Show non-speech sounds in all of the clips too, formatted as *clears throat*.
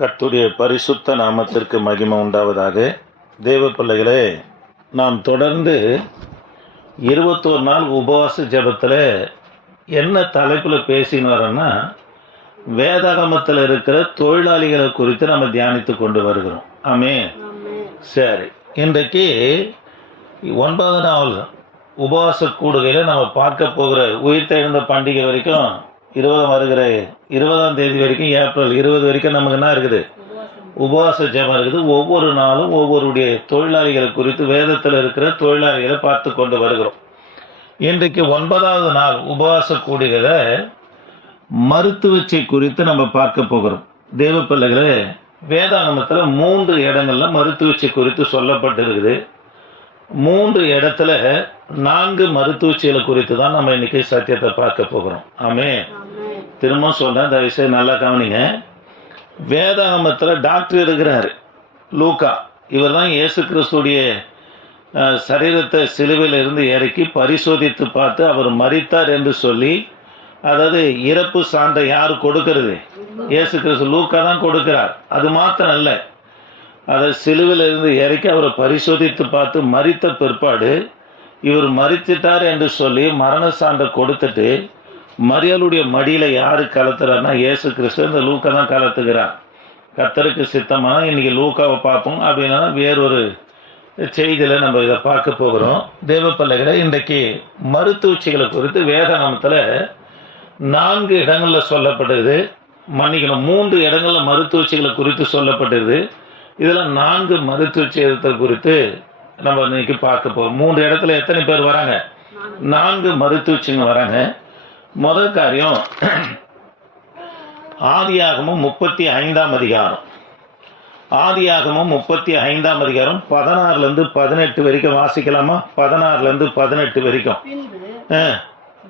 கர்த்துடைய பரிசுத்த நாமத்திற்கு மகிமை உண்டாவதாக. தேவ பிள்ளைகளே நாம் தொடர்ந்து இருபத்தோரு நாள் உபவாச ஜெபத்தில் என்ன தலைப்பில் பேசின்னு வரோன்னா வேதாகமத்தில் இருக்கிற தொழிலாளிகளை குறித்து நம்ம தியானித்து கொண்டு வருகிறோம். ஆமே சரி இன்றைக்கு ஒன்பது நாள் உபவாச கூடுகையில் நம்ம பார்க்க போகிற உயிர்த்தெழுந்த பண்டிகை வரைக்கும் இருபதாம் வருகிற இருபதாம் தேதி வரைக்கும் ஏப்ரல் இருபது வரைக்கும் நமக்கு என்ன இருக்குது? உபவாச ஜெபம் இருக்குது. ஒவ்வொரு நாளும் ஒவ்வொருடைய தொழிலாளிகளை குறித்து வேதத்தில் இருக்கிற தொழிலாளிகளை பார்த்து கொண்டு வருகிறோம். இன்றைக்கு ஒன்பதாவது நாள் உபவாச கூடுகளை மருத்துவச்சை குறித்து நம்ம பார்க்க போகிறோம். தேவ பிள்ளைகளே வேதாகமத்தில் மூன்று இடங்கள்ல மருத்துவச்சை குறித்து சொல்லப்பட்டிருக்குது. மூன்று இடத்துல நான்கு மருத்துவச்சிகளை குறித்து தான் நம்ம இன்னைக்கு சத்தியத்தை பார்க்க போகிறோம். ஆமே திரும்ப சொல்றேன் தயவு செய்து நல்லா கவனிங்க. வேதாகமத்தில் டாக்டர் இருக்கிறாரு லூக்கா இவர் தான் இயேசு கிறிஸ்துடைய சரீரத்தை சிலுவையில் இருந்து இறக்கி பரிசோதித்து பார்த்து அவர் மரித்தார் என்று சொல்லி அதாவது இறப்பு சான்றை யார் கொடுக்கிறது? இயேசு கிறிஸ்து லூக்கா தான் கொடுக்கிறார். அது மாத்திரம் அல்ல அதை சிலுவையில் இருந்து இறக்கி அவரை பரிசோதித்து பார்த்து மரித்த பிற்பாடு இவர் மறித்துட்டார் என்று சொல்லி மரண சான்றை கொடுத்துட்டு மரியாளுடைய மடியில் யார் கலத்துறாருன்னா இயேசு கிறிஸ்து. இந்த லூக்கா தான் கலத்துகிறார். கத்தருக்கு சித்தமான இன்னைக்கு லூக்காவை பார்ப்போம். அப்படின்னா வேறொரு செய்தியில் நம்ம இதை பார்க்க போகிறோம். தேவ பிள்ளைகளை இன்றைக்கு மருத்துவச்சிகளை குறித்து வேதாகமத்தில் நான்கு இடங்களில் சொல்லப்பட்டது. மன்னிக்கணும் மூன்று இடங்களில் மருத்துவச்சிகளை குறித்து சொல்லப்பட்டது. இதில் நான்கு மருத்துவச்சியத்தை குறித்து நம்ம இன்னைக்கு பார்க்க போறோம். மூன்று இடத்துல எத்தனை பேர் வராங்க? நான்கு மருத்துவச்சிங்க வராங்க. முதல் காரியம் ஆதியாகமும் முப்பத்தி ஐந்தாம் அதிகாரம். ஆதியாகமும் முப்பத்தி ஐந்தாம் அதிகாரம். பதினாறுல இருந்து பதினெட்டு வரைக்கும் வாசிக்கலாமா? பதினாறுல இருந்து பதினெட்டு வரைக்கும். அஹ்,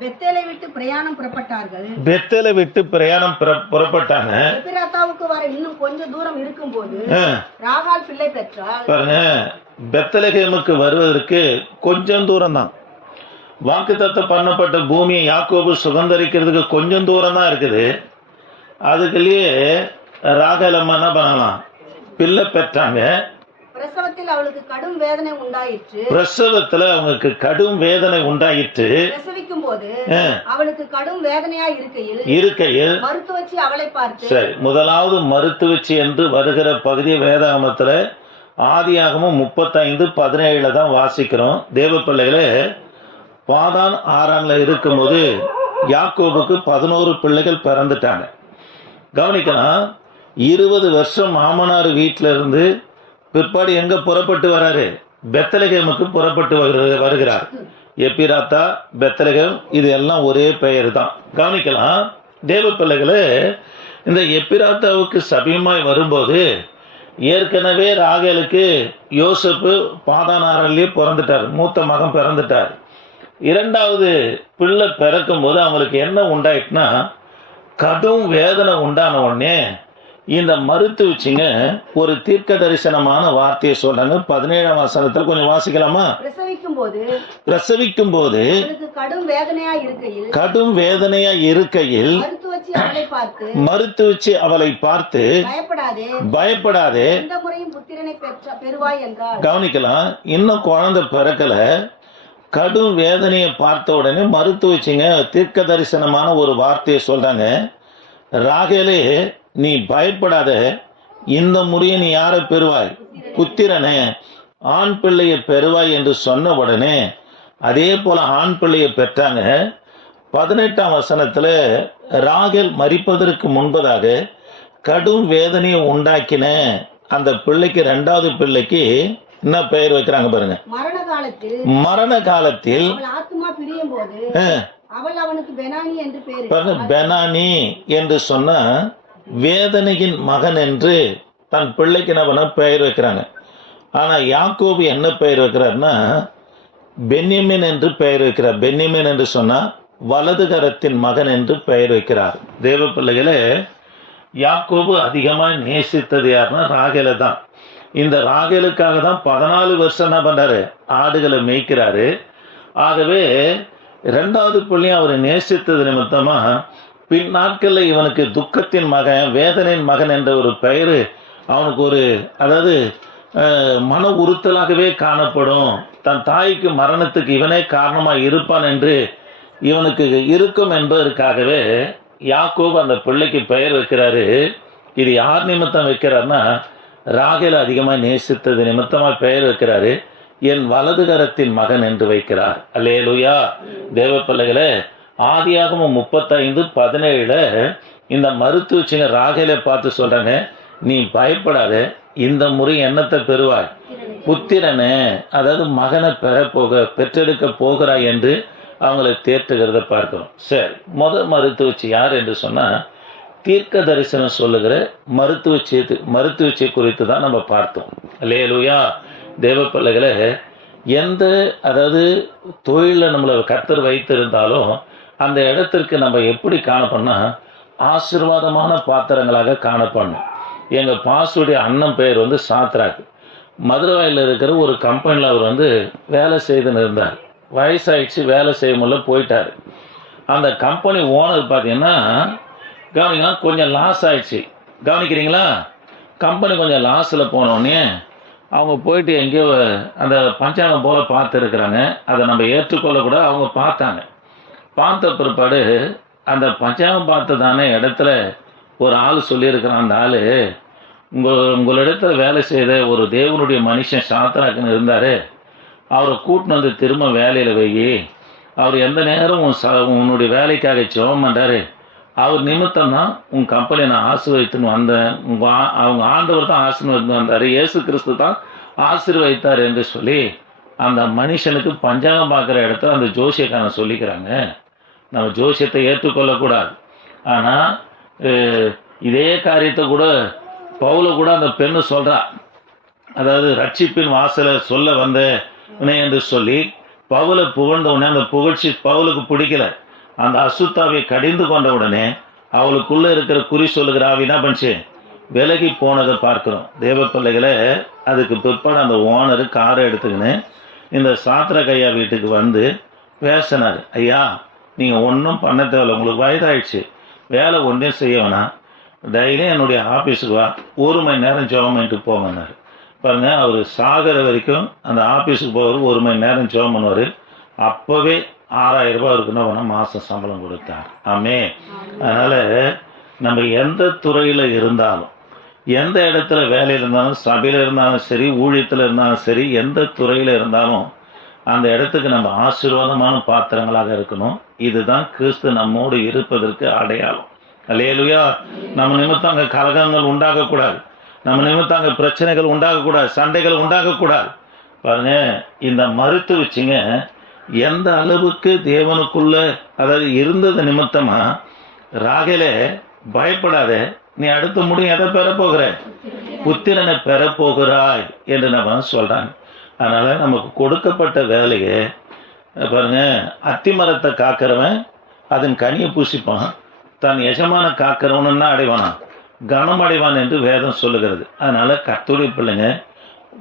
பெத்தேலை விட்டு பிரயாணம் புறப்பட்டார்கள். பெத்தலை விட்டு பிரயாணம் புற- புறப்பட்டாங்க. எபிராத்தாவுக்கு வர இன்னும் கொஞ்சம் தூரம் இருக்கும்போது ராகால் பிள்ளை பெற்றால் பாருங்க பெத்தலகேமுக்கு வருவதற்கு கொஞ்சம் தூரம் தான் வாக்குத்தத்தம் பண்ணப்பட்ட பூமியை யாக்கோபு சுதந்திரிக்கிறதுக்கு கொஞ்சம் தூரம் தான் இருக்குது. அதுக்குள்ளேயே ராகல் அம்மா என்ன பண்ணலாம்? பிள்ளை பெற்றாங்க. பிரசவத்தில் அவளுக்கு கடும் வேதனை உண்டாயிற்று. பிரசவத்துல அவங்களுக்கு கடும் வேதனை உண்டாயிற்று. பிரசவிக்கும் போது அவளுக்கு கடும் வேதனையா இருக்கையில் இருக்கையில் மருத்துவச்சி அவளை பார்த்து சரி முதலாவது மருத்துவச்சி என்று வருகிற பகுதி வேதாகமத்துல ஆதியாகமும் முப்பத்தைந்து பதினேழுல தான் வாசிக்கிறோம். தேவ பிள்ளைகளே பாதான் ஆறான்ல இருக்கும்போது யாக்கோபுக்கு பதினோரு பிள்ளைகள் பிறந்துட்டாங்க. கவனிக்கலாம் இருபது வருஷம் மாமனார் வீட்டில இருந்து பிற்பாடு எங்க புறப்பட்டு வராரு? பெத்தலகேமுக்கு புறப்பட்டு வருகிறார். எப்பிராத்தா பெத்தலகம் இது எல்லாம் ஒரே பெயர் தான் கவனிக்கலாம் தேவ பிள்ளைகளே இந்த எப்பிராத்தாவுக்கு சபியமாய் வரும்போது ஏற்கனவே ராகேலுக்கு யோசப்பு பாதானாரிலேயே பிறந்துட்டார். மூத்த மகன் பிறந்துட்டார். இரண்டாவது பிள்ளை பிறக்கும் போது அவங்களுக்கு என்ன உண்டாயிட்டுனா கடும் வேதனை உண்டான உடனே இந்த மருத்துவச்சிங்க ஒரு தீர்க்க தரிசனமான வார்த்தையை சொல்றாங்க. பதினேழாம் வசனத்துல கொஞ்சம் வாசிக்கலாமா? பிரசவிக்கும் போது கடும் வேதனையா இருக்கையில் கடும் வேதனையா இருக்கையில் மருத்துவச்சி அவளை பார்த்து மருத்துவச்சி அவளை பார்த்து பயப்படாதே. பயப்படாதே. எந்த முறையும் புத்திரனை பெற்ற பெறுவாய் என்றாள். கவனிக்கலாம் இன்னும் குழந்தை பிறக்கல. கடும் வேதனையை பார்த்த உடனே மருத்துவச்சிங்க தீர்க்க தரிசனமான ஒரு வார்த்தையை சொல்றாங்க. ராகேலே நீ பயப்படாத. இந்த முறையை நீ யாரை பெறுவாய்? புத்திரனே. ஆண் பிள்ளையை பெறுவாய் என்று சொன்ன உடனே அதே போல ஆண் பிள்ளையை பெற்றாங்க. பதினெட்டாம் வசனத்துல ராகேல் மரிப்பதற்கு முன்பதாக கடும் வேதனையை உண்டாக்கின அந்த பிள்ளைக்கு ரெண்டாவது பிள்ளைக்கு என்ன பெயர் வைக்கிறாங்க பாருங்க. மரண காலத்தில் அவள் அவனுக்கு பெனானி என்று சொன்னா வேதனையின் மகன் என்று தன் பிள்ளைக்கு என்ன பண்ண பெயர் வைக்கிறாங்க. ஆனா யாக்கோபு என்ன பெயர் வைக்கிறார்னா பென்யமின் என்று பெயர் வைக்கிறார். பென்யமின் என்று சொன்னா வலது கரத்தின் மகன் என்று பெயர் வைக்கிறார். தேவ பிள்ளைகளே யாக்கோபு அதிகமாக நேசித்தது யாருன்னா ராகேல தான். இந்த ராகேலுக்காக தான் பதினாலு வருஷம் என்ன பண்றாரு? ஆடுகளை மேய்க்கிறாரு. ஆகவே ரெண்டாவது பிள்ளையும் அவர் நேசித்தது நிமித்தமாக பின் நாட்களில் இவனுக்கு துக்கத்தின் மகன் வேதனையின் மகன் என்ற ஒரு பெயர் அவனுக்கு ஒரு அதாவது மன உறுத்தலாகவே காணப்படும். தன் தாய்க்கு மரணத்துக்கு இவனே காரணமாக இருப்பான் என்று இவனுக்கு இருக்கும் என்பதற்காகவே யாக்கோப் அந்த பிள்ளைக்கு பெயர் வைக்கிறாரு. இது யார் நிமித்தம் வைக்கிறார்னா ராகேல அதிகமாக நேசித்தது நிமித்தமாக பெயர் வைக்கிறாரு. என் வலதுகரத்தின் மகன் என்று வைக்கிறார். அல்லேலுயா. தேவ பிள்ளைகளே ஆதியாகமும் முப்பத்தைந்து பதினேழு இந்த மருத்துவச்சிங்க ராகையில பார்த்து சொல்றாங்க. நீ பயப்படாத இந்த முறை என்னத்தை பெறுவாய்? புத்திரனே அதாவது மகனை பெற போக பெற்றெடுக்க போகிறாய் என்று அவங்களை தேற்றுகிறத பார்க்கிறோம். சரி முத மருத்துவச்சி யார் என்று சொன்னால் தீர்க்க தரிசனம் சொல்லுகிற மருத்துவச்சி மருத்துவச்சி குறித்து தான் நம்ம பார்த்தோம். லேலுயா தேவ பிள்ளைகளை எந்த அதாவது தொழிலில் நம்மளை கத்தர் வைத்திருந்தாலும் அந்த இடத்திற்கு நம்ம எப்படி காணப்படனா ஆசீர்வாதமான பாத்திரங்களாக காணப்படணும். எங்கள் பாசுடைய அண்ணன் பெயர் வந்து சாத்ராக். மதுரவாயில் இருக்கிற ஒரு கம்பெனியில் அவர் வந்து வேலை செய்துன்னு இருந்தார். வயசாயிடுச்சு வேலை செய்ய முடியல போயிட்டார். அந்த கம்பெனி ஓனர் பார்த்தீங்கன்னா கவனிங்க கொஞ்சம் லாஸ் ஆயிடுச்சு. கவனிக்கிறீங்களா? கம்பெனி கொஞ்சம் லாஸில் போனோடனே அவங்க போயிட்டு எங்கேயோ அந்த பஞ்சாங்கம் போல் பார்த்துருக்குறாங்க. அதை நம்ம ஏற்றுக்கொள்ள கூட அவங்க பார்த்தாங்க. பார்த்த பிற்பாடு அந்த பஞ்சாங்கம் பார்த்ததான இடத்துல ஒரு ஆள் சொல்லியிருக்கிறான். அந்த ஆள் உங்கள் உங்களிடத்துல வேலை செய்த ஒரு தேவனுடைய மனுஷன் சாத்தராக்குன்னு இருந்தார். அவரை கூட்டின்னு வந்து திரும்ப வேலையில் வை. அவர் எந்த நேரம் உன் ச உன்னுடைய வேலைக்காக ஜெபம் பண்ணுறாரு அவர் நிமித்தம் தான் உன் கம்பெனியை நான் ஆசீர்வதித்துன்னு வந்தேன். உங்கள் ஆ- அவங்க ஆண்டவர் தான் ஆசீர்வதித்து வந்தார். இயேசு கிறிஸ்து தான் ஆசீர்வதித்தார் என்று சொல்லி அந்த மனுஷனுக்கு பஞ்சாங்கம் பார்க்குற இடத்துல அந்த ஜோசியக்காரன் சொல்லிக்கிறாங்க. நம்ம ஜோசியத்தை ஏற்றுக்கொள்ளக்கூடாது. ஆனால் இதே காரியத்தை கூட பவுல கூட அந்த பெண்ணு சொல்கிறா அதாவது ரட்சிப்பின் வாசலை சொல்ல வந்த என்று சொல்லி பவுலை புகழ்ந்த உடனே அந்த புகழ்ச்சி பவுலுக்கு பிடிக்கல. அந்த அசுத்தாவை கடிந்து கொண்ட உடனே அவளுக்குள்ளே இருக்கிற குறி சொல்லுகிற ஆவி என்ன பண்ணுச்சு? விலகி போனதை பார்க்குறோம். தேவ பிள்ளைகளை அதுக்கு பிற்பாடு அந்த ஓனர் காரை எடுத்துக்கின்னு இந்த சாத்திர கையா வீட்டுக்கு வந்து பேசினார். ஐயா நீங்கள் ஒன்றும் பண்ண தேவையில்ல. உங்களுக்கு வயதாயிடுச்சு. வேலை ஒன்றையும் செய்ய வேணாம். தைரியம் என்னுடைய ஆஃபீஸுக்கு வா. ஒரு மணி நேரம் ஜெபம் பண்ணிட்டு போங்கன்னாரு பாருங்க அவர் சாகிற வரைக்கும் அந்த ஆஃபீஸுக்கு போவார் ஒரு மணி நேரம் ஜெபம் பண்ணுவார். அப்போவே ஆறாயிரம் ரூபாய் இருக்குன்னா வேணால் மாதம் சம்பளம் கொடுத்தார். ஆமே அதனால் நம்ம எந்த துறையில் இருந்தாலும் எந்த இடத்துல வேலையில் இருந்தாலும் சபையில் இருந்தாலும் சரி ஊழியத்தில் இருந்தாலும் சரி எந்த துறையில் இருந்தாலும் அந்த இடத்துக்கு நம்ம ஆசீர்வாதமான பாத்திரங்களாக இருக்கணும். இதுதான் கிறிஸ்து நம்மோடு இருப்பதற்கு அடையாளம். அல்லேலுயா நம்ம நிமித்தம் அங்கே கலகங்கள் உண்டாகக்கூடாது. நம்ம நிமித்தம் அங்கே பிரச்சனைகள் உண்டாகக்கூடாது. சண்டைகள் உண்டாகக்கூடாது. பாருங்க இந்த மருத்துவச்சிங்க எந்த அளவுக்கு தேவனுக்குள்ள அதாவது இருந்தது நிமித்தமா ராகலே பயப்படாத. நீ அடுத்த முடியும் எதை பெற போகிற? புத்திரனை பெற போகிறாய் என்று நம்ம சொல்றாங்க. அதனால நமக்கு கொடுக்கப்பட்ட வேலையை பாருங்க அத்திமரத்தை காக்கிறவன் அதன் கனியை பூசிப்பான். தன் எஜமான காக்கிறவனுன்னா அடைவானா? கனம் அடைவான் என்று வேதம் சொல்லுகிறது. அதனால கத்துடைய பிள்ளைங்க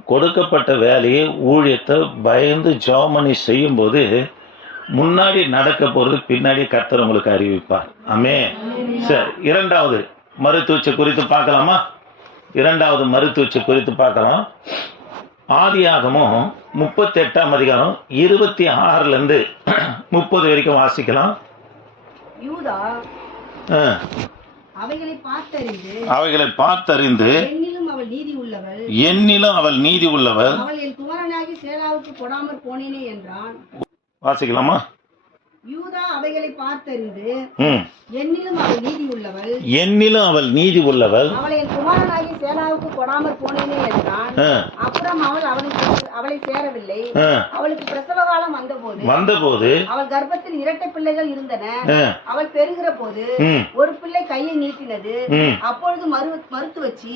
கொடுக்கப்பட்ட வேலையை ஊழியத்தை பயந்து ஜோமணி செய்யும்போது முன்னாடி நடக்க போகிறது பின்னாடி கர்த்தர் உங்களுக்கு அறிவிப்பார். அமே சரி இரண்டாவது மருத்துவச்சை குறித்து பார்க்கலாமா? இரண்டாவது மருத்துவச்சை குறித்து பார்க்கலாம். ஆதியாகமும் முப்பத்தி எட்டாம் அதிகாரம் இருபத்தி ஆறுல இருந்து *clears throat* முப்பது வரைக்கும் வாசிக்கலாம். அவைகளை பார்த்தறிந்து என்னிலும் அவள் நீதி உள்ளவர் வாசிக்கலாமா? யூதா அவைகளை பார்த்தறிந்து என்னிலும் அவள் நீதி உள்ளவள். என்னிலும் அவள் நீதி உள்ளவள். அவளை குமாரனாகி சேலாவுக்கு கொடாமற் போனேனே என்றான். அப்புறம் அவள் அவனை அவளை சேரவில்லை. அவளுக்கு பிரசவ காலம் வந்தபோது வந்தபோது அவள் கர்ப்பத்தில் இரட்டை பிள்ளைகள் இருந்தன. அவள் பெறுகிற போது ஒரு பிள்ளை கையை நீட்டினது. அப்பொழுது மறு மறுத்து வச்சு.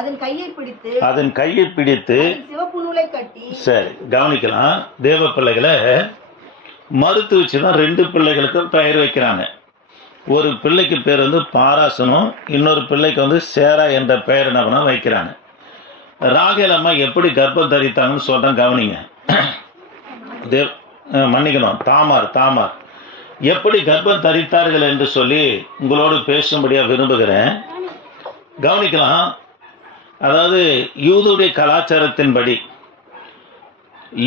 அதன் கையை பிடித்து அதன் கையை பிடித்து சிவப்பு நூலை கட்டி சரி கவனிக்கலாம். தேவ பிள்ளைகளை மறுத்து வச்சு தான் ரெண்டு பிள்ளைகளுக்கும் பெயர் வைக்கிறாங்க. ஒரு பிள்ளைக்கு பேர் வந்து பாராசனும் இன்னொரு பிள்ளைக்கு வந்து சேரா என்ற பெயர் என்ன பண்ண வைக்கிறாங்க. ராகேல் அம்மா எப்படி கர்ப்பம் தரித்தாங்கன்னு சொல்கிறேன் கவனிங்க. தேவ் மன்னிக்கணும். தாமார் தாமார். எப்படி கர்ப்பம் தரித்தார்கள் என்று சொல்லி உங்களோடு பேசும்படியாக விரும்புகிறேன். கவனிக்கலாம். அதாவது யூதுடைய கலாச்சாரத்தின்படி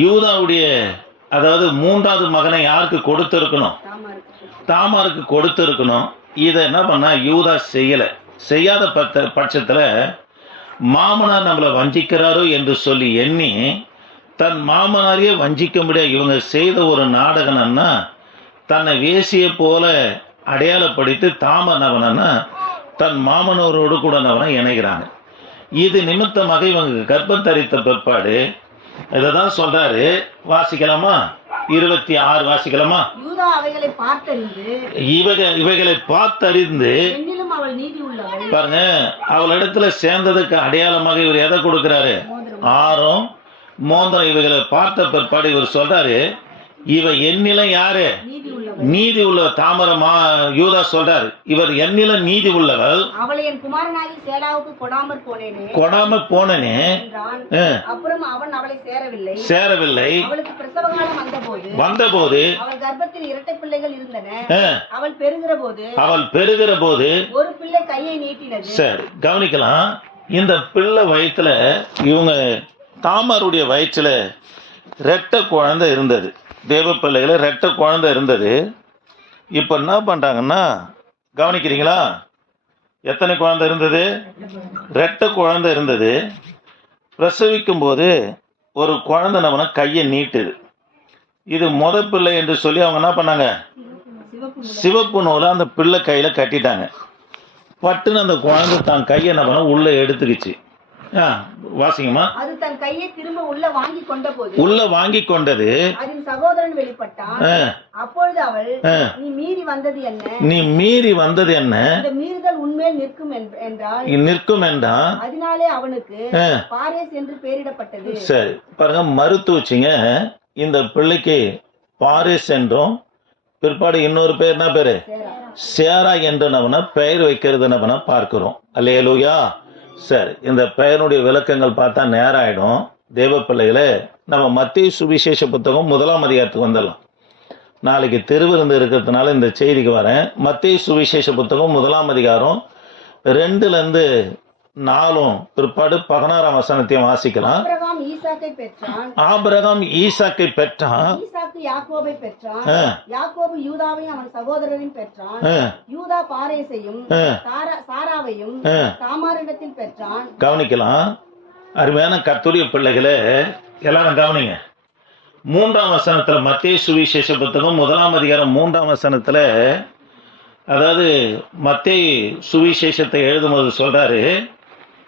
யூதாவுடைய அதாவது மூன்றாவது மகனை யாருக்கு கொடுத்திருக்கணும்? தாமாருக்கு கொடுத்திருக்கணும். இதை என்ன பண்ணா யூதா செய்யல. செய்யாத பத்த பட்சத்தில் மாமனார் நம்மளை வஞ்சிக்கிறாரோ என்று சொல்லி எண்ணி தன் மாமனாரையே வஞ்சிக்கும்படியா இவங்க செய்த ஒரு நாடகம்னா தன்னை வேசிய போல அடையாளப்படுத்தி தாம நவனா தன் மாமனோரோடு கூட நவனை இணைகிறாங்க. இது நிமித்தமாக இவங்க கர்ப்பம் தரித்த பிற்பாடு இதை தான் சொல்றாரு. வாசிக்கலாமா? இருபத்தி ஆறு வாசிக்கலாமா? யூதா அவைகளை பார்த்தறிந்து இவக இவைகளை பார்த்தறிந்து பாருங்க அவளிடத்துல சேர்ந்ததுக்கு அடையாளமாக இவர் எதை கொடுக்கிறாரு? ஆறும் மோந்திரம் இவைகளை பார்த்த பிற்பாடு இவர் சொல்றாரு இவ என்னிலும் யாரு? நீதி உள்ள தாமரமா யூதா சொல்றாரு இவர் என்னிலும் நீதி உள்ளவள் அவளை என் குமாரனாகி சேலாவுக்கு கொடாமற் போனேனே. கொடாம போனனே. அப்புறம் அவன் அவளை சேரவில்லை. சேரவில்லை. அவளுக்கு பிரசவ காலம் வந்தபோது வந்தபோது அவள் கர்ப்பத்தில் இரட்டை பிள்ளைகள் இருந்தன. அவள் பெறுகிற போது அவள் பெறுகிற போது ஒரு பிள்ளை கையை நீட்டினது. சரி கவனிக்கலாம். இந்த பிள்ளை வயிற்றுல இவங்க தாமருடைய வயிற்றுல ரெட்டை குழந்தை இருந்தது. தேவ பிள்ளைகளை ரெட்டை குழந்தை இருந்தது. இப்போ என்ன பண்ணுறாங்கன்னா கவனிக்கிறீங்களா? எத்தனை குழந்தை இருந்தது? ரெட்டை குழந்தை இருந்தது. பிரசவிக்கும் போது ஒரு குழந்தை நம்மன கையை நீட்டுது. இது முத பிள்ளை என்று சொல்லி அவங்க என்ன பண்ணாங்க? சிவப்பு நூலை அந்த பிள்ளை கையில் கட்டிட்டாங்க. பட்டுன்னு அந்த குழந்தை தான் கையை என்ன பண்ண உள்ளே எடுத்துக்கிச்சு. வாசிங்கம்மா. அது தன் கையை திரும்ப உள்ள வாங்கி கொண்ட போது உள்ள வாங்கி கொண்டது. அதன் சகோதரன் வெளிப்பட்டான். அப்பொழுது அவள். நீ மீறி வந்தது என்ன? நீ மீறி வந்தது என்ன? இந்த மீறுதல் உன்மேல் நிற்கும் என்- என்றால் நிற்கும் என்றா? அதனாலே அவனுக்கு பாரேஸ் என்று பெயரிடப்பட்டது. சரி. பாருங்க மறுத்து வச்சுங்க. இந்த பிள்ளைக்கு பாரிஸ் என்றும் பிற்பாடு இன்னொரு பேர் என்ன பேரு? சேரா. என்று பெயர் வைக்கிறது நம்ம பார்க்கிறோம். அல்லேலூயா. சரி இந்த பெயருடைய விளக்கங்கள் பார்த்தா நேரம் ஆகிடும் தேவ பிள்ளைகளே நம்ம மத்திய சுவிசேஷ புத்தகம் முதலாம் அதிகாரத்துக்கு வந்துடலாம். நாளைக்கு திருவிருந்து இருக்கிறதுனால இந்த செய்திக்கு வரேன். மத்திய சுவிசேஷ புத்தகம் முதலாம் அதிகாரம் ரெண்டுலேருந்து நாலும் பிற்பாடு பதினாறாம் வசனத்தையும் வாசிக்கலாம். ஆபிரகாம் ஈசாக்கை பெற்றான். ஈசாக்கை யாக்கோபை பெற்றான். யாக்கோபு யூதாவையும் அவன் சகோதரரையும் பெற்றான். யூதா பாரேசையும் சாராவையும். தாமாரிடத்தில் பெற்றான். கவனிக்கலாம். அருமையான கத்துரிய பிள்ளைகளே எல்லாரும் கவனிங்க. மூன்றாம் வசனத்துல மத்திய சுவிசேஷ புத்தகம் முதலாம் அதிகாரம் மூன்றாம் வசனத்துல அதாவது மத்திய சுவிசேஷத்தை எழுதும்போது சொல்றாரு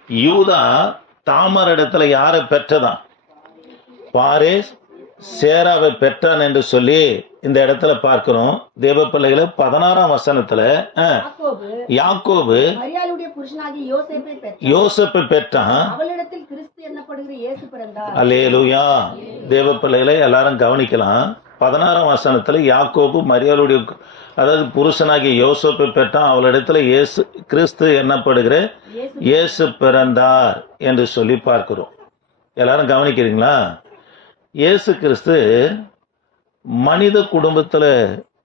யூதா தாமர் இடத்துல யாரை பெற்றதான்? பாரேஸ் சேராவை பெற்றான் என்று சொல்லி இந்த இடத்துல பார்க்கிறோம். தேவ பிள்ளைகளை பதினாறாம் வசனத்துல யாக்கோபு யோசேப்பை பெற்றான். அல்லேலூயா. தேவ பிள்ளைகளை எல்லாரும் கவனிக்கலாம். பதினாறாம் வசனத்துல யாக்கோபு மரியாளுடைய அதாவது புருஷனாகிய யோசப்பை பெற்றான். அவளிடத்துல இயேசு கிறிஸ்து என்னப்படுகிற இயேசு பிறந்தார் என்று சொல்லி பார்க்கிறோம். எல்லாரும் கவனிக்கிறீங்களா? இயேசு கிறிஸ்து மனித குடும்பத்தில்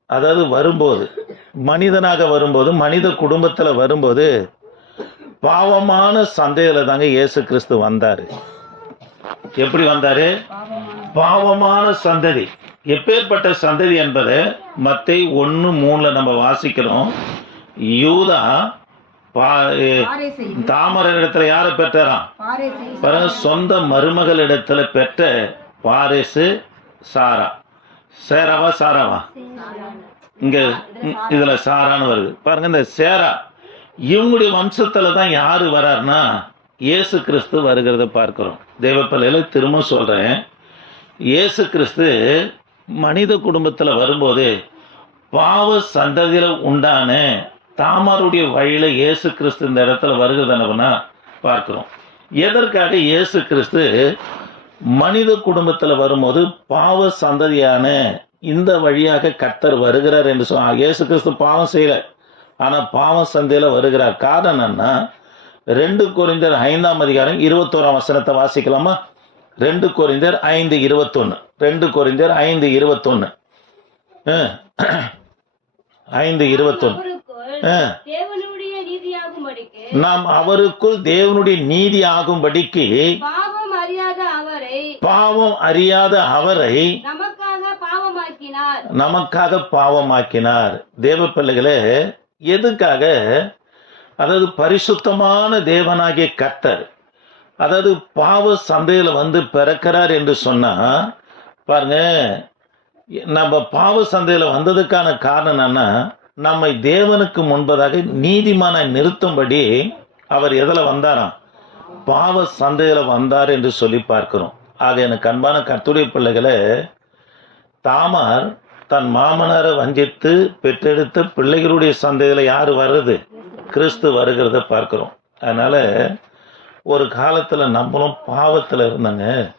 அதாவது வரும்போது மனிதனாக வரும்போது மனித குடும்பத்தில் வரும்போது பாவமான சந்தையில் தாங்க இயேசு கிறிஸ்து வந்தார். எப்படி வந்தார்? பாவமான சந்ததி. எப்பேற்பட்ட சந்ததி என்பதை மத்தை ஒன்று மூணில் நம்ம வாசிக்கிறோம். யூதா தாமரை இடத்துல யாரை பெற்றாராம் சொந்த மருமகள் இடத்துல பெற்ற பாரிசு சாரா. சேராவா சாராவா? இங்க இதுல சாரான்னு வருது. பாருங்க இந்த சேரா இவங்களுடைய வம்சத்துல தான் யாரு வராருன்னா இயேசு கிறிஸ்து வருகிறத பார்க்கிறோம். தேவப்பள்ளியில திரும்ப சொல்றேன். இயேசு கிறிஸ்து மனித குடும்பத்துல வரும்போது பாவ சந்ததியில உண்டான தாமாருடைய வழியில் இயேசு கிறிஸ்து இந்த இடத்துல வருகிறதுனா பார்க்கிறோம்? எதற்காக இயேசு கிறிஸ்து மனித குடும்பத்தில் வரும்போது பாவ சந்ததியான இந்த வழியாக கர்த்தர் வருகிறார் என்று சொன்ன இயேசு கிறிஸ்து பாவம் செய்யல. ஆனால் பாவம் சந்தையில் வருகிறார். காரணம் என்ன ரெண்டு குறைந்தர் ஐந்தாம் அதிகாரம் இருபத்தோராம் வசனத்தை வாசிக்கலாமா? ரெண்டு குறைந்தர் ஐந்து இருபத்தொன்று ரெண்டு குறைந்தர் ஐந்து இருபத்தொன்னு. ஐந்து இருபத்தொன்று நாம் அவருக்குள் தேவனுடைய நீதி ஆகும்படிக்கு பாவம் அறியாத அவரை பாவம் அறியாத அவரை நமக்காக பாவமாக்கினார். தேவ பிள்ளைகளே எதுக்காக? அதாவது பரிசுத்தமான தேவனாகிய கர்த்தர் அதாவது பாவ சந்தையில வந்து பிறக்கிறார் என்று சொன்னா பாருங்க நம்ம பாவ சந்தையில வந்ததுக்கான காரணம் என்னன்னா நம்மை தேவனுக்கு முன்பதாக நீதிமான நிறுத்தும்படி அவர் எதில் வந்தாராம்? பாவ சந்தையில் வந்தார் என்று சொல்லி பார்க்கிறோம். அது எனக்கு அன்பான கத்துடைய பிள்ளைகளை தாமார் தன் மாமனாரை வஞ்சித்து பெற்றெடுத்த பிள்ளைகளுடைய சந்தையில் யார் வர்றது? கிறிஸ்து வருகிறத பார்க்கிறோம். அதனால ஒரு காலத்தில் நம்மளும் பாவத்தில் இருந்தாங்க.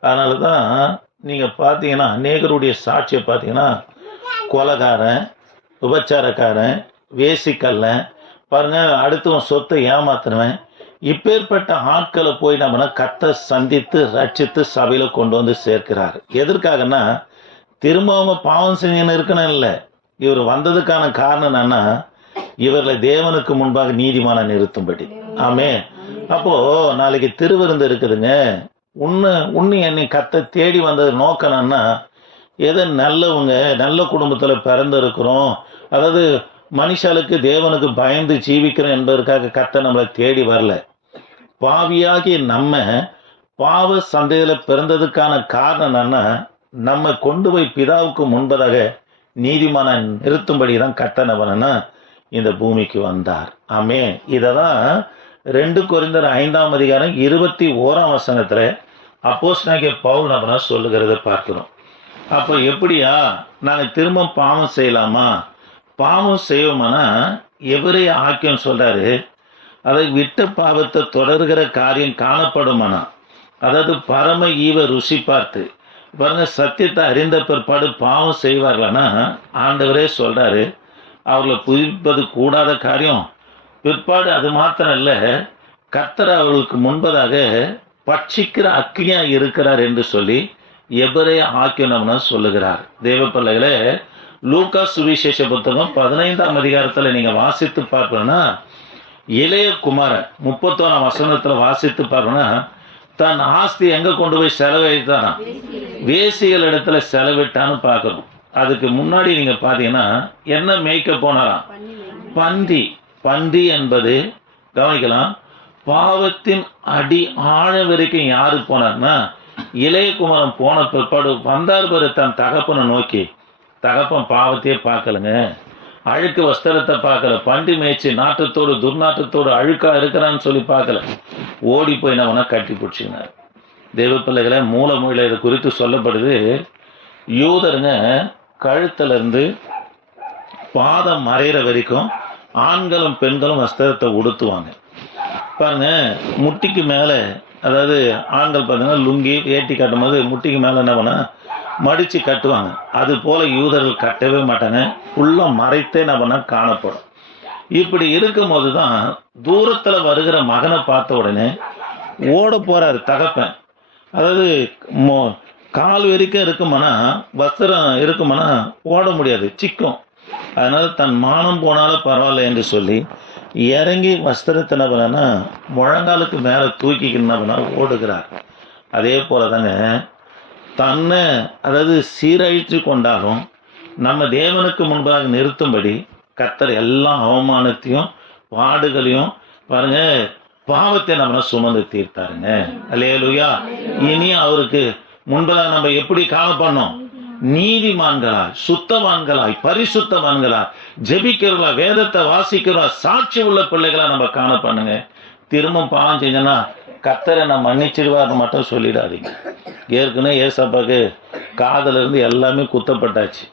அதனால தான் நீங்கள் பார்த்தீங்கன்னா அநேகருடைய சாட்சியை பார்த்தீங்கன்னா கொலகாரன் விபச்சாரக்காரன் வேசிக்கல்லன் பாருங்க அடுத்தவன் சொத்தை ஏமாத்துனவன். இப்பேற்பட்ட ஆட்களை போய் நம்ம கத்தை சந்தித்து ரட்சித்து சபையில் கொண்டு வந்து சேர்க்கிறார். எதற்காகன்னா திரும்பவும் பாவம் செஞ்சுன்னு இருக்கணும் இல்லை. இவர் வந்ததுக்கான காரணம் என்னன்னா இவர்களை தேவனுக்கு முன்பாக நீதிமான நிறுத்தும்படி. ஆமே. அப்போ நாளைக்கு திருவிருந்து இருக்குதுங்க. உன்னை உன்னை என்னை கத்த தேடி வந்தது நோக்கணும்னா எதை நல்லவங்க நல்ல குடும்பத்தில் பிறந்து இருக்கிறோம் அதாவது மனுஷாளுக்கு தேவனுக்கு பயந்து ஜீவிக்கிறோம் என்பதற்காக கத்த நம்மளை தேடி வரல. பாவியாகி நம்ம பாவ சந்தையில் பிறந்ததுக்கான காரணம் என்னன்னா நம்ம கொண்டு போய் பிதாவுக்கு முன்பதாக நீதிமான நிறுத்தும்படி தான் கட்டணவனா இந்த பூமிக்கு வந்தார். ஆமே இதை தான் ரெண்டு குறைந்தர் ஐந்தாம் அதிகாரம் இருபத்தி ஓராம் வசனத்தில் அப்போஸ் பவுல் நபனா சொல்லுகிறத பார்க்கிறோம். அப்போ எப்படியா நாங்கள் திரும்ப பாவம் செய்யலாமா? பாவம் செய்வோம்னா எவரே ஆக்கியம் சொல்றாரு அதை விட்ட பாவத்தை தொடர்கிற காரியம் காணப்படுமானா? அதாவது பரம ஈவ ருசி பார்த்து பாருங்க சத்தியத்தை அறிந்த பிற்பாடு பாவம் செய்வார்களானா? ஆண்டவரே சொல்றாரு அவர்களை புதிப்பது கூடாத காரியம். பிற்பாடு அது மாத்திரம் இல்ல கத்தர் அவர்களுக்கு முன்பதாக பட்சிக்கிற அக்கினியா இருக்கிறார் என்று சொல்லி எவரே ஆக்கினம்னு சொல்லுகிறார். தேவ பிள்ளைகளே லூக்கா சுவிசேஷ புத்தகம் பதினைந்தாம் அதிகாரத்தில் நீங்கள் வாசித்து பார்க்கணும்னா இளைய குமாரன் முப்பத்தோராம் வசனத்தில் வாசித்து பார்ப்போன்னா தன் ஆஸ்தி எங்கே கொண்டு போய் செலவழித்தானா? வேசிகள் இடத்துல செலவிட்டான்னு பார்க்கணும். அதுக்கு முன்னாடி நீங்கள் பார்த்தீங்கன்னா என்ன மேய்க்க போனாராம்? பந்தி. பந்தி என்பது கவனிக்கலாம் பாவத்தின் அடி ஆழம் வரைக்கும் யாரு போனார்னா இளையகுமரன் போன பிற்பாடு வந்தார் பெரு தன் தகப்பனை நோக்கி தகப்பன் பாவத்தையே பார்க்கலங்க. அழுக்கு வஸ்திரத்தை பார்க்கல. பண்டி மேய்ச்சி நாட்டத்தோடு துர்நாற்றத்தோடு அழுக்கா இருக்கிறான்னு சொல்லி பார்க்கல. ஓடி போய் நான் கட்டி பிடிச்சினார் தெய்வ பிள்ளைகளை மூல மொழியில இது குறித்து சொல்லப்படுது. யூதருங்க கழுத்துல இருந்து பாதம் மறையிற வரைக்கும் ஆண்களும் பெண்களும் வஸ்திரத்தை உடுத்துவாங்க. பாருங்க முட்டிக்கு மேலே அதாவது ஆண்கள் பார்த்தீங்கன்னா லுங்கி வேட்டி கட்டும்போது முட்டிக்கு மேலே என்ன பண்ணா மடித்து கட்டுவாங்க. அது போல் யூதர்கள் கட்டவே மாட்டாங்க. ஃபுல்லாக மறைத்தே நம்ம காணப்படும். இப்படி இருக்கும்போது தான் தூரத்தில் வருகிற மகனை பார்த்த உடனே ஓட போகிறார் தகப்பன். அதாவது மோ- கால் வரைக்கும் இருக்குமானா வஸ்திரம் இருக்குமானா ஓட முடியாது. சிக்கும். அதனால் தன் மானம் போனாலும் பரவாயில்ல என்று சொல்லி இறங்கி வஸ்திரத்தை என்ன முழங்காலுக்கு மேலே தூக்கிக்கின்னு ஓடுகிறார். அதே போல தாங்க தன்னை அதாவது சீரழித்து கொண்டாலும் நம்ம தேவனுக்கு முன்பாக நிறுத்தும்படி கத்தர் எல்லா அவமானத்தையும் பாடுகளையும் பாருங்க பாவத்தை நம்ம சுமந்து தீர்த்தாருங்க. அல்லேலூயா. இனி அவருக்கு முன்பதாக நம்ம எப்படி காணப்படணும் நீதிமான்களா சுத்தவான்களாய் பரிசுத்தவான்களா ஜெபிக்கிறவங்களா வேதத்தை வாசிக்கிறவா சாட்சி உள்ள பிள்ளைகளா நம்ம காணப்படுங்க திரும்ப பாவம் செஞ்சோன்னா கத்தரை நான் மன்னிச்சிடுவார்னு மட்டும் சொல்லிடாதீங்க. ஏற்கனவே ஏசப்பாக்கு காதலிருந்து எல்லாமே குத்தப்பட்டாச்சு.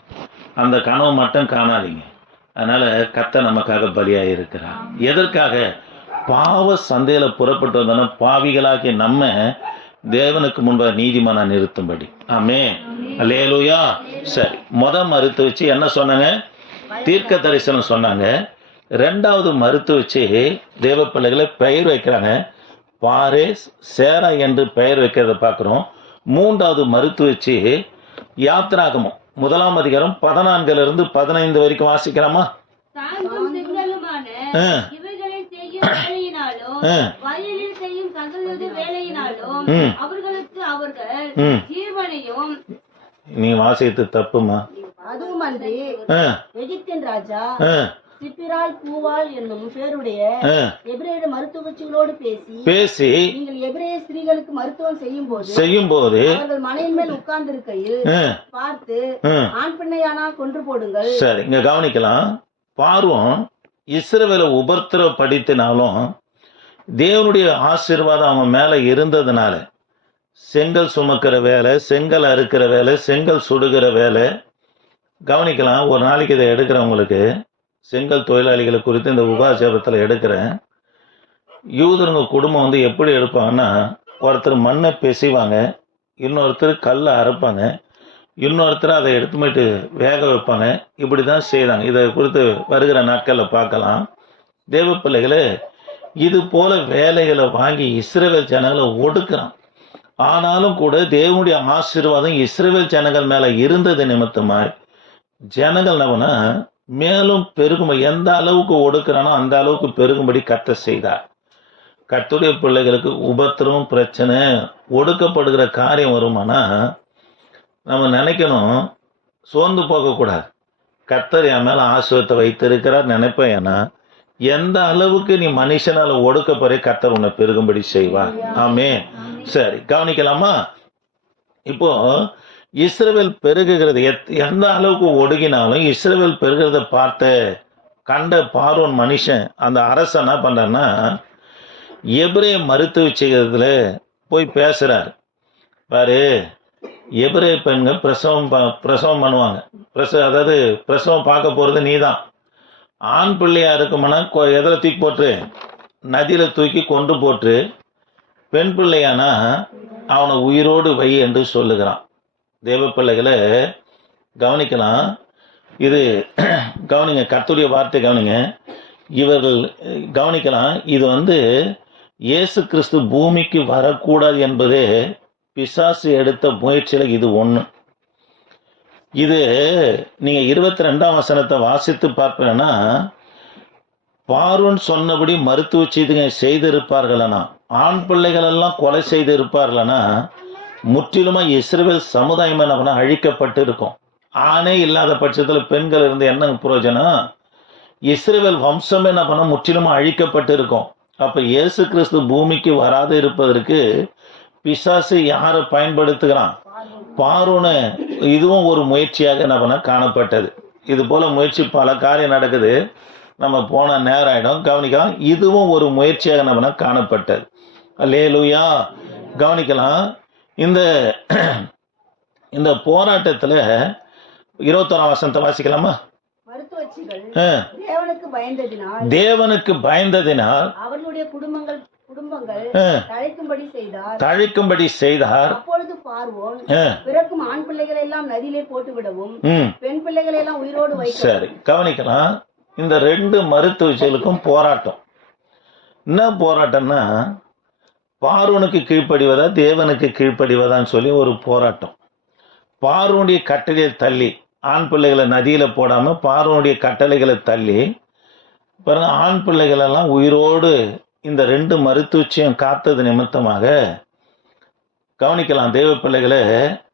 அந்த கனவு மட்டும் காணாதீங்க. அதனால் கத்த நமக்காக பலியாக இருக்கிறார். எதற்காக? பாவ சந்தையில் புறப்பட்டு வந்தோன்னா பாவிகளாகிய நம்ம தேவனுக்கு முன்பாக நீதிமான நிறுத்தும்படி. ஆமே லேலுயா சரி முத மறுத்து வச்சு என்ன சொன்னாங்க? தீர்க்க தரிசனம் சொன்னாங்க. ரெண்டாவது மறுத்து வச்சு தேவ பிள்ளைகளை பெயர் வைக்கிறாங்க. பாரே சேரா என்று பெயர் வைக்கிறத பார்க்குறோம். மூன்றாவது மறுத்து வச்சு யாத்ராகமம். முதலாம் அதிகாரம் பதினான்குல இருந்து பதினைந்து வரைக்கும் வாசிக்கலாமா? நீ வாசித்து தப்புமா? அதுவும் ராஜா ஆ, சிப்பிரால் பூவால் என்னும் பேருடைய. எபிரேய மருத்துவச்சிகளோடு பேசி பேசி நீங்கள் எபிரேய ஸ்திரீகளுக்கு மருத்துவம் செய்யும் போது செய்யும் போது அவர்கள் மனையின் மேல் உட்கார்ந்திருக்கையில் பார்த்து ஆண் பிள்ளையானால் கொன்று போடுங்கள். சரி இங்க கவனிக்கலாம். பார்வோம் இஸ்ரவேலை உபத்திரப்படுத்தினாலும் தேவனுடைய ஆசீர்வாதம் அவன் மேல இருந்ததுனால செங்கல் சுமக்கிற வேலை செங்கல் அறுக்கிற வேலை செங்கல் சுடுகிற வேலை கவனிக்கலாம் ஒரு நாளைக்கு இதை எடுக்கிறவங்களுக்கு செங்கல் தொழிலாளிகளை குறித்து இந்த உபாசேபத்தில் எடுக்கிறேன். யூதருங்க குடும்பம் வந்து எப்படி எடுப்பாங்கன்னா ஒருத்தர் மண்ணை பிசைவாங்க இன்னொருத்தர் கல்லை அரைப்பாங்க இன்னொருத்தர் அதை எடுத்து போயிட்டு வேக வைப்பாங்க இப்படி தான் செய்கிறாங்க இதை குறித்து வருகிற நாட்களில் பார்க்கலாம். தேவ பிள்ளைகளே இது போல வேலைகளை வாங்கி இஸ்ரேல் ஜனங்களை ஒடுக்கிறான். ஆனாலும் கூட தேவனுடைய ஆசீர்வாதம் இஸ்ரேல் ஜனங்கள் மேலே இருந்தது நிமித்தமாக ஜனங்கள் நம்மனா மேலும் பெருகும் எந்த அளவுக்கு ஒடுக்குறானோ அந்த அளவுக்கு பெருகும்படி கத்த செய்தார். கர்த்தருடைய பிள்ளைகளுக்கு உபத்திரம் பிரச்சனை ஒடுக்கப்படுகிற காரியம் வருமானா? நம்ம நினைக்கணும் சோர்ந்து போகக்கூடாது. கர்த்தர் என் மேல ஆசிரியத்தை வைத்திருக்கிறார் நினைப்பேன். ஏன்னா எந்த அளவுக்கு நீ மனுஷனால ஒடுக்கப்படுற கர்த்தர் உன்னை பெருகும்படி செய்வார். ஆமே சரி கவனிக்கலாமா? இப்போ இஸ்ரேல் பெருகுகிறது. எத்- எந்த அளவுக்கு ஒடுங்கினாலும் இஸ்ரேல் பெருகிறத பார்த்த கண்ட பார்வன் மனுஷன் அந்த அரசன் என்ன பண்ணுறாருன்னா எபிரே மருத்துவ செய்கிறதுல போய் பேசுகிறார் பாரு எபிரே பெண்கள் பிரசவம் ப- பிரசவம் பண்ணுவாங்க. பிரசவ அதாவது பிரசவம் பார்க்க நீ தான் ஆண் பிள்ளையாக இருக்குமானா எதில் தூக்கி போட்டு நதியில் தூக்கி கொண்டு போட்டு பெண் பிள்ளையானா அவனை உயிரோடு வை என்று சொல்லுகிறான். தேவ பிள்ளைகளை கவனிக்கலாம் இது கவனிங்க கர்த்துடைய வார்த்தை கவனிங்க. இவர்கள் கவனிக்கலாம் இது வந்து இயேசு கிறிஸ்து பூமிக்கு வரக்கூடாது என்பதே பிசாசு எடுத்த முயற்சியில் இது ஒன்று இது நீங்கள் இருபத்தி ரெண்டாம் வசனத்தை வாசித்து பார்ப்பேன்னா பார்வன் சொன்னபடி மருத்துவ செய்திங்க செய்திருப்பார்களனா ஆண் பிள்ளைகளெல்லாம் கொலை செய்து இருப்பார்களனா முற்றிலுமா இஸ்ரேல் சமுதாயம் என்ன அழிக்கப்பட்டு இருக்கும் ஆணே இல்லாத பட்சத்தில் பெண்கள் இருந்து என்ன புரோஜனம் இஸ்ரேல் வம்சம் என்ன பண்ண முற்றிலுமா அழிக்கப்பட்டு இருக்கும் அப்ப இயேசு கிறிஸ்து பூமிக்கு வராது இருப்பதற்கு பிசாசு யாரை பயன்படுத்துகிறான்? பார்வோனு. இதுவும் ஒரு முயற்சியாக என்ன பண்ண காணப்பட்டது. இது போல முயற்சி பல காரியம் நடக்குது. நம்ம போன நேரம் ஆயிடும் கவனிக்கலாம். இதுவும் ஒரு முயற்சியாக நம்ம பண்ண காணப்பட்டது. லேலுயா கவனிக்கலாம். இந்த இந்த போராட்டத்துல இருபத்தோராம் வசனத்தை வாசிக்கலாமா. தேவனுக்கு பயந்ததினால் அவர்களுடைய குடும்பங்கள் தழைக்கும்படி செய்தார். தழைக்கும்படி செய்தார். அப்பொழுது பார்வோன் ஆ, பிறக்கும் ஆண் பிள்ளைகளை எல்லாம் நதியிலே போட்டு விடவும் ம். பெண் பிள்ளைகளை எல்லாம் உயிரோடு வைக்க சரி கவனிக்கலாம். இந்த ரெண்டு மருத்துவச்சிகளுக்கும் போராட்டம். என்ன போராட்டம்னா பார்வனுக்கு கீழ்ப்படிவதா தேவனுக்கு கீழ்ப்படிவதான்னு சொல்லி ஒரு போராட்டம். பார்வனுடைய கட்டளையை தள்ளி ஆண் பிள்ளைகளை நதியில் போடாமல் பார்வனுடைய கட்டளைகளை தள்ளி பிறகு ஆண் பிள்ளைகளெல்லாம் உயிரோடு இந்த ரெண்டு மருத்துவச்சியும் காத்தது நிமித்தமாக கவனிக்கலாம் தேவ பிள்ளைகளை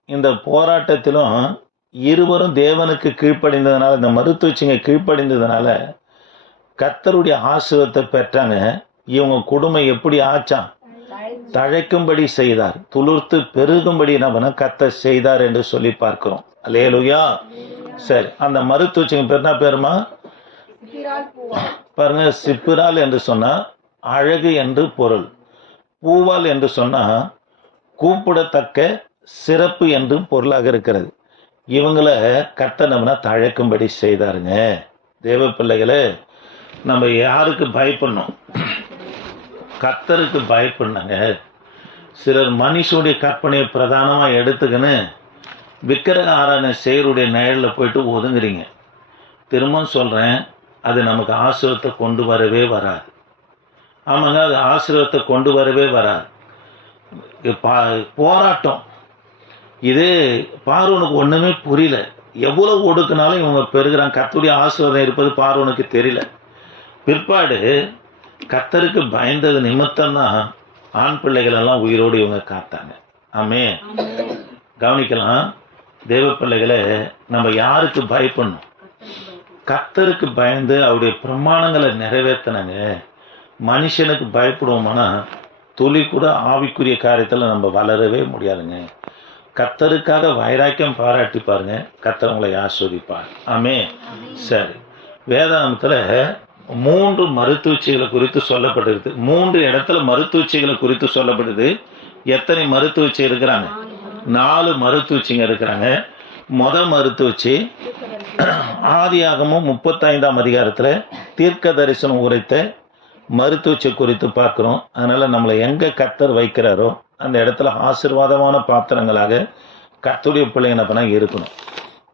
இந்த போராட்டத்திலும் இருவரும் தேவனுக்கு கீழ்ப்படிந்ததுனால இந்த மருத்துவச்சிங்க கீழ்ப்படிந்ததுனால கத்தருடைய ஆசிரியத்தை பெற்றாங்க. இவங்க குடும்பம் எப்படி ஆச்சான்? தழைக்கும்படி செய்தார் துளிர்த்து பெருகும்படி நம்ம கத்த செய்தார் என்று சொல்லி பார்க்கிறோம். அல்லேலுயா. சரி அந்த மருத்துவச்சிங்க பேர் என்ன பேருமா? பாருங்க சிப்பிரால் என்று சொன்னா அழகு என்று பொருள். பூவால் என்று சொன்னா கூப்பிடத்தக்க சிறப்பு என்று பொருளாக இருக்கிறது. இவங்கள கர்த்தர் நம்மனா தழைக்கும்படி செய்தாருங்க. தேவ பிள்ளைகளை நம்ம யாருக்கு பயப்படணும்? கத்தருக்கு பயப்படணுங்க. சிலர் மனுஷனுடைய கற்பனையை பிரதானமாக எடுத்துக்கின்னு விக்கிரக ஆராதனை செய்யருடைய நிழலில் போயிட்டு ஒதுங்குறீங்க. திரும்பவும் சொல்கிறேன் அது நமக்கு ஆசிரியத்தை கொண்டு வரவே வராது. ஆமாங்க அது ஆசிரியத்தை கொண்டு வரவே வராது. பா- போராட்டம். இது பார்வனுக்கு ஒன்றுமே புரியல. எவ்வளோ ஒடுக்குனாலும் இவங்க பெருகிறாங்க கத்துடைய ஆசீர்வாதம் இருப்பது பார்வனுக்கு தெரியல. பிற்பாடு கத்தருக்கு பயந்தது நிமித்தம்தான் ஆண் பிள்ளைகள் எல்லாம் உயிரோடு இவங்க காத்தாங்க. ஆமே கவனிக்கலாம். தேவ பிள்ளைகளை நம்ம யாருக்கு பயப்படணும்? கத்தருக்கு பயந்து அவருடைய பிரமாணங்களை நிறைவேற்றினாங்க மனுஷனுக்கு பயப்படுவோமானா துளி கூட ஆவிக்குரிய காரியத்தில் நம்ம வளரவே முடியாதுங்க. கத்தருக்காக வைராக்கியம் பாராட்டி பாருங்க. கத்தர் உங்களை ஆஸ்வதிப்பார். ஆமே சரி. வேதாந்தத்தில் மூன்று மருத்துவச்சிகளை குறித்து சொல்லப்பட்டிருக்கு மூன்று இடத்துல மருத்துவச்சிகளை குறித்து சொல்லப்படுது. எத்தனை மருத்துவச்சி இருக்கிறாங்க? நாலு மருத்துவச்சிங்க இருக்கிறாங்க. மொத மருத்துவச்சி ஆதியாகமும் முப்பத்தைந்தாம் அதிகாரத்தில் தீர்க்க தரிசனம் உரைத்த மருத்துவச்சி குறித்து பார்க்குறோம். அதனால் நம்மளை எங்கே கத்தர் வைக்கிறாரோ அந்த இடத்துல ஆசீர்வாதமான பாத்திரங்களாக கத்துடைய பிள்ளைங்க என்ன பண்ணால் இருக்கணும்.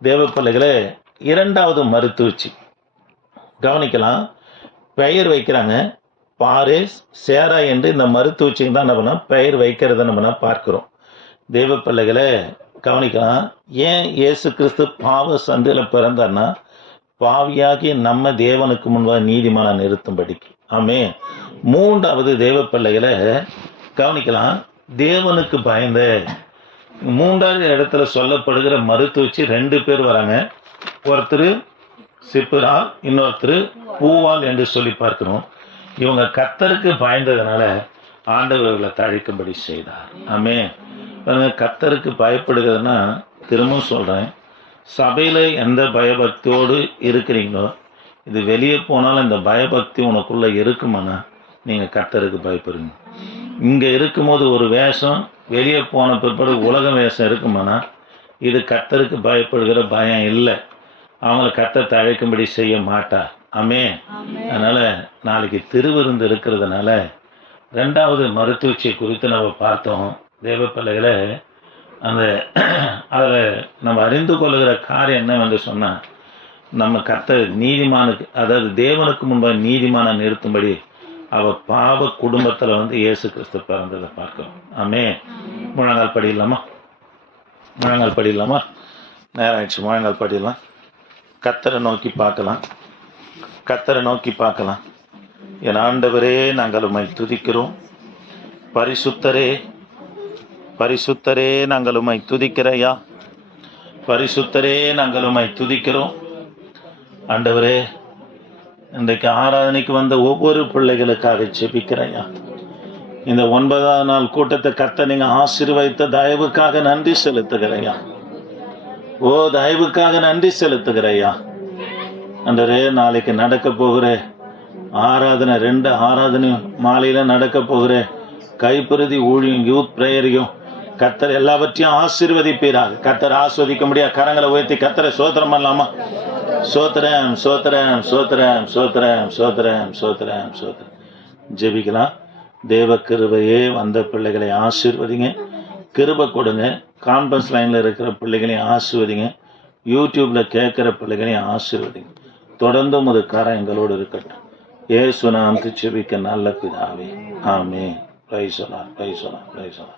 தேவ பிள்ளைகளை இரண்டாவது மருத்துவச்சி. கவனிக்கலாம். பெயர் வைக்கிறாங்க. பாரேஸ் சேரா என்று இந்த மருத்துவச்சிக்கு தான் என்ன பண்ணால் பெயர் வைக்கிறத நம்ம என்ன பார்க்கிறோம். தெய்வ பிள்ளைகளை கவனிக்கலாம். ஏன் இயேசு கிறிஸ்து பாவ சந்தையில் பிறந்தார்னா பாவியாகி நம்ம தேவனுக்கு முன்பாக நீதிமான நிறுத்தும்படிக்கு. ஆமே மூன்றாவது தேவ பிள்ளைகளை கவனிக்கலாம். தேவனுக்கு பயந்த மூன்றாவது இடத்துல சொல்லப்படுகிற மருத்துவச்சி ரெண்டு பேர் வராங்க. ஒருத்தர் சிப்புரா இன்னொருத்தர் பூவால் என்று சொல்லி பார்க்கிறோம் இவங்க கத்தருக்கு பயந்ததுனால ஆண்டவர்களை தழைக்கும்படி செய்தார். ஆமே கத்தருக்கு பயப்படுகிறதுனா திரும்பவும் சொல்கிறேன் சபையில் எந்த பயபக்தியோடு இருக்கிறீங்களோ இது வெளியே போனாலும் இந்த பயபக்தி உனக்குள்ளே இருக்குமானா நீங்கள் கத்தருக்கு பயப்படுங்க. இங்கே இருக்கும்போது ஒரு வேஷம் வெளியே போன பிற்பாடு உலக வேஷம் இருக்குமானா இது கத்தருக்கு பயப்படுகிற பயம் இல்லை. அவங்கள கத்த தழைக்கும்படி செய்ய மாட்டார் ஆமே அதனால நாளைக்கு திருவிருந்து இருக்கிறதுனால ரெண்டாவது மருத்துவச்சியை குறித்து நம்ம பார்த்தோம். தேவ பிள்ளைகளை அந்த அதில் நம்ம அறிந்து கொள்ளுகிற காரியம் என்னவென்று சொன்னால் நம்ம கத்த நீதிமானுக்கு அதாவது தேவனுக்கு முன்பாக நீதிமான நிறுத்தும்படி அவ பாவ குடும்பத்தில் வந்து இயேசு கிறிஸ்து பிறந்ததை பார்க்கிறோம். ஆமே முழங்கால் படியிடலாமா முழங்கால் படியிடலாமா நேரம் ஆயிடுச்சு முழங்கால் படிடலாம் கத்தரை நோக்கி பார்க்கலாம். கத்தரை நோக்கி பார்க்கலாம். என் ஆண்டவரே நாங்கள் உம்மை துதிக்கிறோம். பரிசுத்தரே பரிசுத்தரே நாங்கள் உம்மை துதிக்கிறையா பரிசுத்தரே நாங்கள் உம்மை துதிக்கிறோம். ஆண்டவரே இன்றைக்கு ஆராதனைக்கு வந்த ஒவ்வொரு பிள்ளைகளுக்காக ஜெபிக்கிறையா இந்த ஒன்பதாம் நாள் கூட்டத்தை கத்த நீங்கள் ஆசீர்வதித்த தயவுக்காக நன்றி செலுத்துகிறையா ஓ தயவுக்காக நன்றி செலுத்துகிறையா அன்றரே நாளைக்கு நடக்க போகிற. ஆராதனை ரெண்டு ஆராதனையும் மாலையில் நடக்க போகிற. கைப்பிரதி ஊழியும் யூத் பிரேயரையும் கத்தர் எல்லாவற்றையும் ஆசீர்வதிப்பீராக. கத்தர் ஆஸ்வதிக்க முடியாது கரங்களை உயர்த்தி கத்தரை சோத்திரம் பண்ணலாமா? சோத்திரம் சோத்திரம் சோத்திரம் சோத்திரம் சோத்திரம் சோத்திரம் சோத்திரம். ஜெபிக்கலாம். தேவ கிருபையே வந்த பிள்ளைகளை ஆசீர்வதிங்க. கிருபை கொடுங்க. கான்ஃபரன்ஸ் லைனில் இருக்கிற பிள்ளைகளையும் ஆசீர்வதிங்க. யூடியூப்பில் கேட்குற பிள்ளைகளையும் ஆசீர்வதிங்க. தொடர்ந்து ஒரு கரம் எங்களோடு இருக்கட்டும். ஏசு நாம் செபிக்க நல்ல பிதாவே. ஆமே பிரைசலா பிரைசலா பிரைசலா